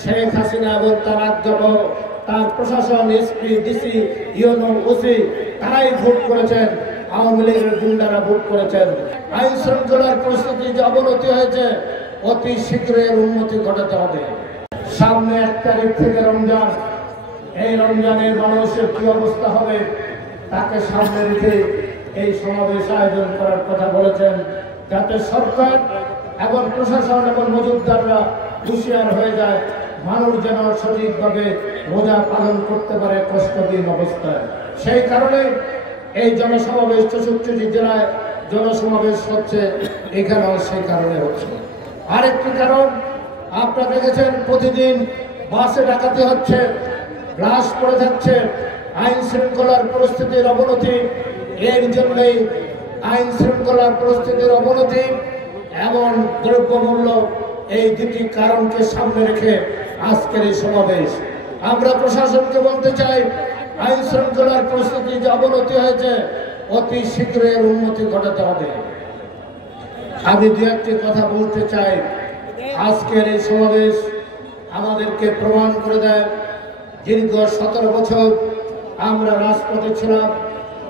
শেখ হাসিনা এবং তার রাজ্যবহ, তার প্রশাসন, এসপি, ডিসি, ইউনো, ওসি তারাই ভোট করেছেন। আওয়ামী লীগের গুন্ডারা ভোট করেছেন। আইন শৃঙ্খলার পরিস্থিতি যে অবনতি হয়েছে, অতি শীঘ্রই এর উন্নতি ঘটাতে হবে। সামনে 1 তারিখ থেকে রমজান, এই রমজানের মানুষের কি অবস্থা হবে তাকে সামনে রেখে এই সমাবেশ আয়োজন করার কথা বলেছেন, যাতে সরকার এবং প্রশাসন এবং মজুমদাররা হুঁশিয়ার হয়ে যায়, মানুষ যেন সঠিকভাবে রোজা পালন করতে পারে কষ্টহীন অবস্থায়। সেই কারণে এই জনসমাবেশ 64টি জেলায় জনসমাবেশ হচ্ছে, এখানেও সেই কারণে হচ্ছে। আরেকটি কারণ আপনারা দেখেছেন, প্রতিদিন বাসে ডাকাতি হচ্ছে, লাশ পড়ে যাচ্ছে, আইন শৃঙ্খলার পরিস্থিতির অবনতি। এর জন্যই আইন শৃঙ্খলার পরিস্থিতির অবনতি এবং দ্রব্যমূল্য, এই দুটি কারণকে সামনে রেখে আজকের এই সমাবেশ। আমরা প্রশাসনকে বলতে চাই, আইন শৃঙ্খলার পরিস্থিতি যে অবনতি হয়েছে, অতি শীঘ্রই এর উন্নতি ঘটাতে হবে। আমি দু একটি কথা বলতে চাই। আজকের এই সমাবেশ আমাদেরকে প্রমাণ করে দেয়, দীর্ঘ 17 বছর আমরা রাজপথে ছিলাম,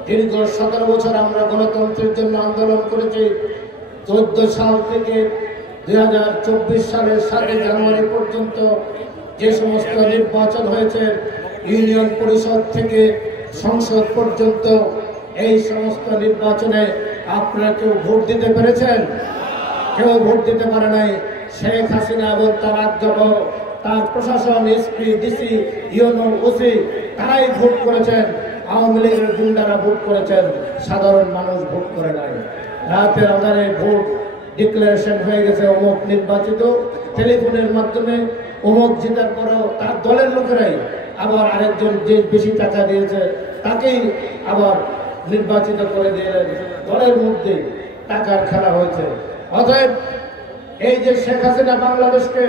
দীর্ঘ 17 বছর আমরা গণতন্ত্রের জন্য আন্দোলন করেছি। 14 সাল থেকে 2024 সালের 7 জানুয়ারি পর্যন্ত যে সমস্ত নির্বাচন হয়েছে, ইউনিয়ন পরিষদ থেকে সংসদ পর্যন্ত, এই সমস্ত নির্বাচনে আপনারা কেউ ভোট দিতে পেরেছেন? কেউ ভোট দিতে পারে নাই। শেখ হাসিনা এবং তার রাজ্যবহ, তার প্রশাসন, এসপি, ডিসি, ইউনো, ওসি তারাই ভোট করেছেন। আওয়ামী লীগের গুন্ডারা ভোট করেছেন, সাধারণ মানুষ ভোট করে নাই। রাতের আধারে ভোট ডিক্লারেশন হয়ে গেছে, অমুক নির্বাচিত, টেলিফোনের মাধ্যমে অমুক জেতার পরেও তার দলের লোকেরাই আবার আরেকজন যে বেশি টাকা দিয়েছে তাকেই আবার নির্বাচিত করে দিলেন। দলের মধ্যে টাকার খেলা হয়েছে। অতএব এই যে শেখ হাসিনা বাংলাদেশকে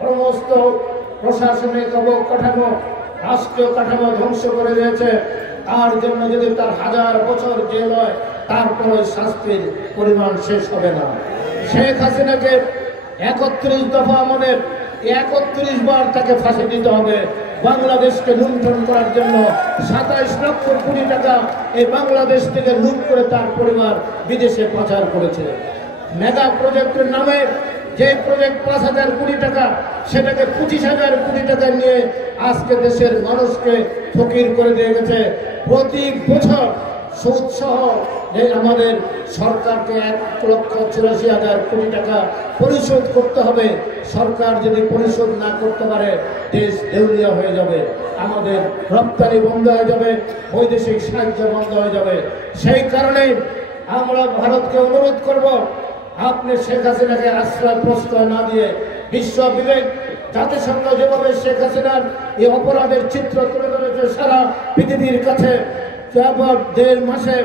সমস্ত প্রশাসনিক অবকাঠামো, রাষ্ট্রীয় কাঠামো ধ্বংস করে দিয়েছে, তার জন্য যদি তার 1000 বছর জেল হয়, তারপরে শাস্তির পরিমাণ শেষ হবে না। শেখ হাসিনাকে 31 দফা আমলের 31 বার তাকে ফাঁসি দিতে হবে। বাংলাদেশকে লুণ্ঠন করার জন্য 27 লক্ষ কোটি টাকা এই বাংলাদেশ থেকে লুট করে তার পরিবার বিদেশে পাচার করেছে। মেগা প্রজেক্টের নামে যে প্রজেক্ট 5000 কোটি টাকা, সেটাকে 25,000 কোটি টাকা নিয়ে আজকে দেশের মানুষকে ফকির করে দিয়ে গেছে। প্রতি বছর সুদ সহ আমাদের সরকারকে 1,84,000 কোটি টাকা পরিশোধ করতে হবে। সরকার যদি পরিশোধ না করতে পারে, দেশ দেউলিয়া হয়ে যাবে, আমাদের রপ্তানি বন্ধ হয়ে যাবে, বৈদেশিক সাহায্য বন্ধ হয়ে যাবে। সেই কারণে আমরা ভারতকে অনুরোধ করব, আপনি শেখ হাসিনাকে আশ্রয় প্রশ্রয় না দিয়ে বিশ্ব বিবেক জাতিসংঘ যেভাবে শেখ হাসিনার এই অপরাধের চিত্র তুলে ধরেছে সারা পৃথিবীর কাছে, 1.5 মাসে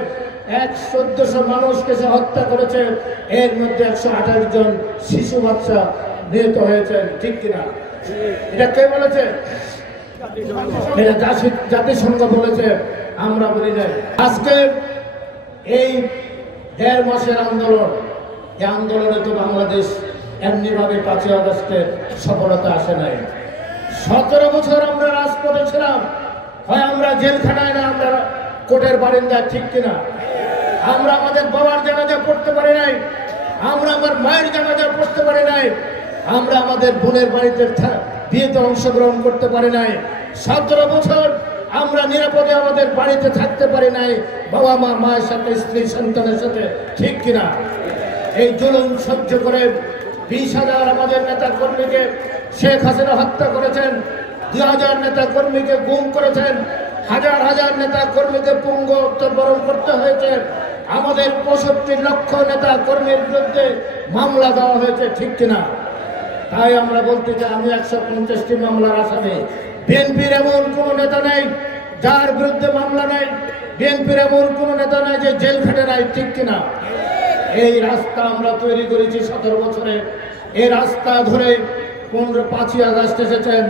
1,400 মানুষকে সে হত্যা করেছে, এর মধ্যে 128 জন শিশু বাচ্চা নিহত হয়েছেন, ঠিক কিনা? এটা কে বলেছে? এটা জাতিসংঘ বলেছে, আমরা বলি না। আজকে এই 1.5 মাসের আন্দোলন, এই আন্দোলনে তো বাংলাদেশ এমনিভাবে 5ই আগস্টের সফলতা আসে নাই। 17 বছর আমরা রাজপথে ছিলাম, হয় আমরা জেলখানায়, না আমরা কোর্টের বারিন্দায়, ঠিক কিনা? আমরা আমাদের বাবার জানাজা পড়তে পারি নাই, আমরা আমার মায়ের জানাজা পড়তে পারি নাই, আমরা আমাদের বোনের বাড়িতে বিয়েতে অংশগ্রহণ করতে পারি নাই। 17 বছর আমরা নিরাপদে আমাদের বাড়িতে থাকতে পারি নাই, বাবা মা, মায়ের সাথে, স্ত্রী সন্তানের সাথে, ঠিক কিনা? এই জুলুম সহ্য করে 20,000 আমাদের নেতা কর্মীকে শেখ হাসিনা হত্যা করেছেন, 2000 নেতা কর্মীকে গুম করেছেন, হাজার হাজার নেতা কর্মীকে পুঙ্গবরণ করতে হয়েছে, আমাদের 65 লক্ষ নেতা কর্মীর বিরুদ্ধে মামলা দেওয়া হয়েছে, ঠিক কিনা? তাই আমরা বলতে চাই, আমি 150টি মামলার আসামি। বিএনপির এমন কোন নেতা নেই যার বিরুদ্ধে মামলা নেই, বিএনপির এমন কোন নেতা নেই যে জেল খাটে নাই, ঠিক কিনা? এই রাস্তা আমরা তৈরি করেছি 17 বছরে। এই রাস্তা ধরে 5ই আগস্ট এসেছেন।